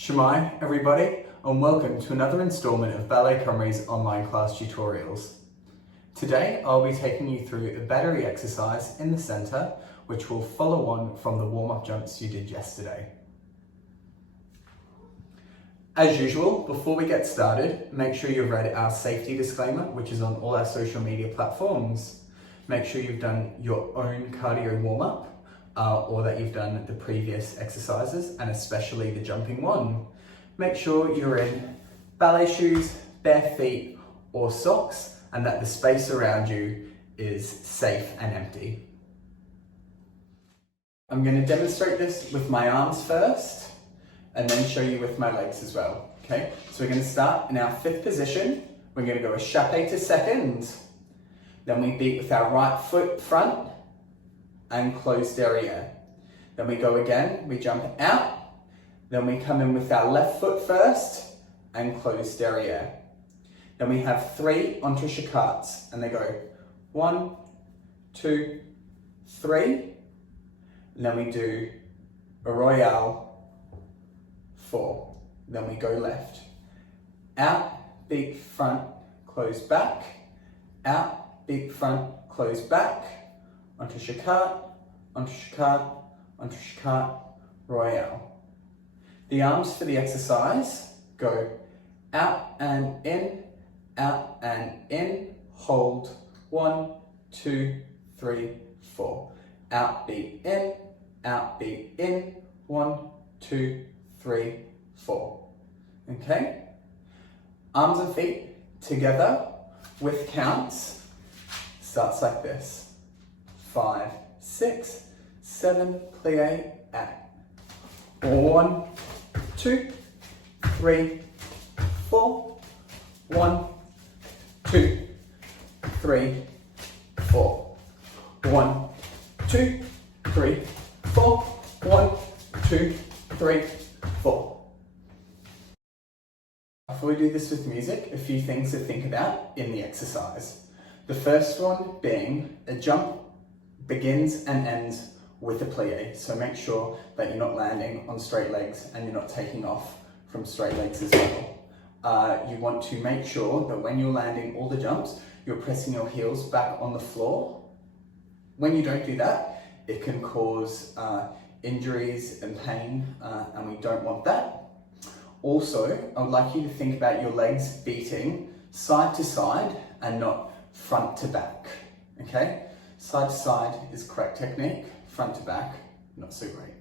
Shemai, everybody, and welcome to another instalment of Ballet Cymru's online class tutorials. Today, I'll be taking you through a batterie exercise in the centre, which will follow on from the warm-up jumps you did yesterday. As usual, before we get started, make sure you've read our safety disclaimer, which is on all our social media platforms. Make sure you've done your own cardio warm-up, or that you've done the previous exercises, and especially the jumping one. Make sure you're in ballet shoes, bare feet, or socks, and that the space around you is safe and empty. I'm going to demonstrate this with my arms first, and then show you with my legs as well. Okay, so we're going to start in our fifth position. We're going to go a chape to second. Then we beat with our right foot front and close derriere. Then we go again, we jump out. Then we come in with our left foot first and close derriere. Then we have 3 entrechats, and they go 1, 2, 3. And then we do a royale 4. Then we go left. Out, beat front, close back. Out, beat front, close back. Entrechacat, entrechacat, entrechacat, royale. The arms for the exercise go out and in, hold 1, 2, 3, 4. Out, beat in, 1, 2, 3, 4. Okay? Arms and feet together with counts starts like this. 5, 6, 7, plie, at. 1, 2, 3, 4. 1, 2, 3, 4. 1, 2, 3, 4. 1, 2, 3, 4. Before we do this with music, a few things to think about in the exercise. The first one being a jump begins and ends with a plie, so make sure that you're not landing on straight legs and you're not taking off from straight legs as well. You want to make sure that when you're landing all the jumps, you're pressing your heels back on the floor. When you don't do that, it can cause injuries and pain, and we don't want that. Also, I would like you to think about your legs beating side to side and not front to back, okay? Side to side is correct technique, front to back, not so great.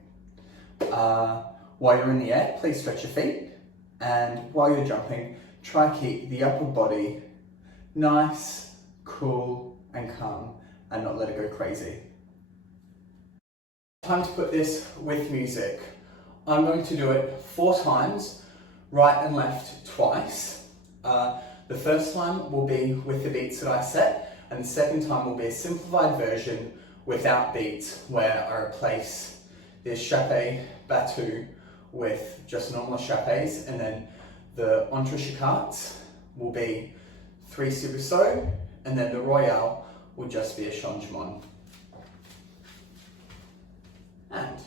While you're in the air, please stretch your feet, and while you're jumping, try to keep the upper body nice, cool, and calm, and not let it go crazy. Time to put this with music. I'm going to do it 4 times, right and left twice. The first time will be with the beats that I set, and the second time will be a simplified version without beats, where I replace this chape battu with just normal chapes, and then the entrechats will be 3 soubresauts, and then the royale will just be a changement. And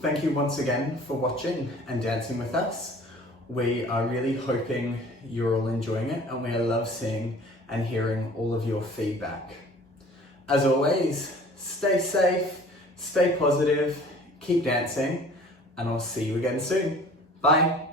thank you once again for watching and dancing with us. We are really hoping you're all enjoying it, and we love seeing and hearing all of your feedback. As always, stay safe, stay positive, keep dancing, and I'll see you again soon. Bye.